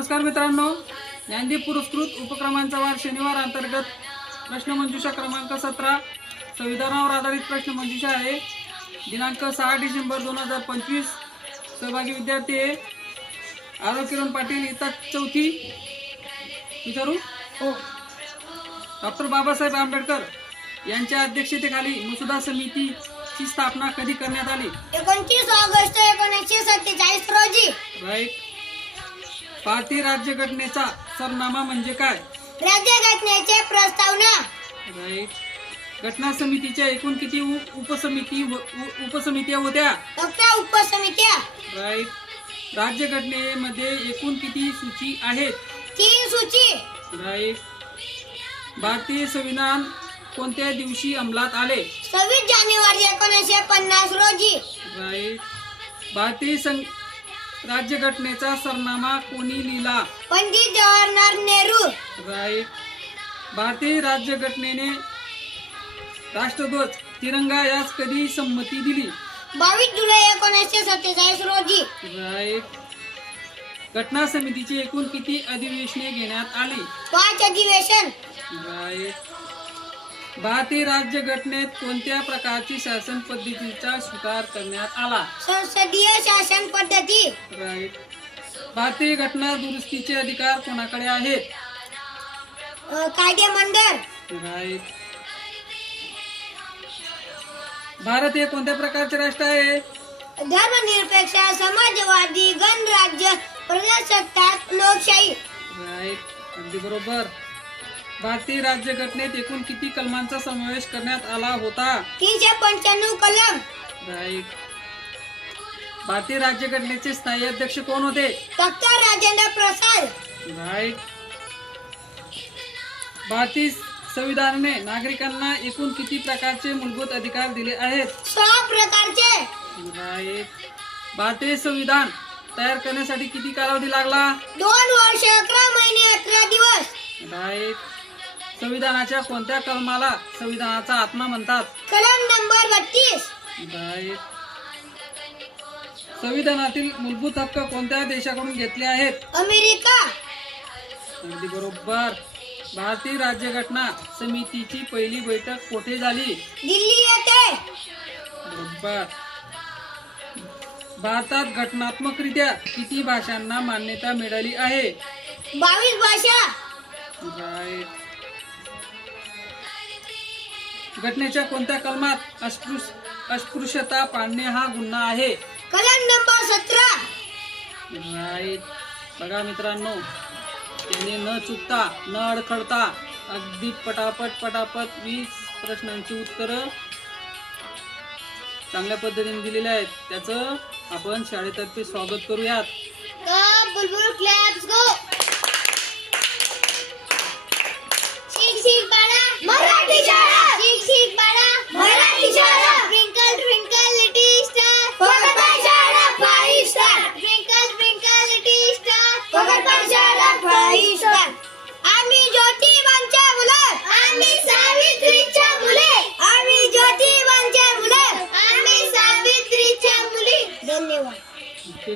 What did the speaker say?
नमस्कार मित्रांनो, ज्ञानदीप पुरस्कृत उपक्रमांचा वार शनिवार अंतर्गत प्रश्नमंजुषा क्रमांक 17 संविधानावर आधारित प्रश्नमंजुषा आहे। दिनांक 6 डिसेंबर 2025। सहभागी विद्यार्थी आहे आरव किरण पाटील, इयत्ता चौथी। विचारू हो। डॉक्टर बाबासाहेब आंबेडकर यांच्या अध्यक्षतेखाली मसुदा समितीची स्थापना कधी करण्यात आली? 29 ऑगस्ट 1947 रोजी। राईट। भारतीय राज्यघटनेचा सरनामा म्हणजे काय? राज्यघटनेचे प्रस्तावना। राईट। घटना समितीच्या एकूण किती उपसमित्या होत्या? 11 उपसमित्या। राईट। राज्यघटनेमध्ये एकूण किती सूची आहेत? 3 सूची। राईट। भारतीय संविधान कोणत्या दिवशी अंमलात आले? 26 जानेवारी 1950 रोजी। राईट। भारतीय राज्यघटनेचा सरनामा कोणी लिहिला? पंडित जवाहरलाल नेहरू। राईट। भारतीय राज्यघटनेने राष्ट्रध्वज तिरंगा यास कधी संमती दिली? 22 जुलै 1947 रोजी। राईट। घटना समितीची एकूण किती अधिवेशने घेण्यात आली? 5 अधिवेशन। राईट। भारतीय राज्यघटनेत कोणत्या प्रकारची शासन पद्धतीचा स्वीकार करण्यात आला? संसदीय शासन पद्धती। राईट। भारतीय घटना दुरुस्तीचे अधिकार कोणाकडे आहेत? कायदेमंडळ। राईट। भारत हे कोणत्या प्रकारचे राष्ट्र आहे? धर्मनिरपेक्ष, समाजवादी, गणराज्य, प्रजासत्ताक, लोकशाही। राईट। अगदी बरोबर। भारतीय राज्यघटनेत एकूण किती कलमांचा समावेश करण्यात आला होता? 395 कलम। राईट। भारतीय राज्यघटनेचे स्थायी अध्यक्ष कोण होते? डॉक्टर राजेंद्र प्रसाद। राईट। भारतीय संविधानाने नागरिकांना एकूण किती प्रकारचे मूलभूत अधिकार दिले आहेत? 6 प्रकारचे। राईट। भारतीय संविधान तयार करण्यासाठी किती कालावधी लागला? 2 वर्ष 11 महिने 18 दिवस। राईट। संविधानाच्या कोणत्या कलमाला संविधानाचा आत्मा म्हणतात? कलम नंबर 32। राईट। संविधानातील मूलभूत हक्क कोणत्या देशाकडून घेतले आहेत? अमेरिका। अगदी बरोबर। भारतीय राज्यघटना समितीची पहिली बैठक कुठे झाली? दिल्ली येथे। बरोबर। भारतात घटनात्मकरित्या किती भाषांना मान्यता मिळाली आहे? 22 भाषा। राईट। घटनेच्या कोणत्या कलमात अस्पृश्यता पाडणे हा गुन्हा आहे? कलम नंबर 17। राईट। बघा मित्रांनो, त्यांनी न चुकता न अडखळता अगदी पटापट 20 प्रश्नांची उत्तरं चांगल्या पद्धतीने दिलेली आहेत। त्याचं आपण शाळेतर्फे स्वागत करूयात। बुलबुल क्लॅप्स गो। शिक शिक बाळा, मराठी शाळा।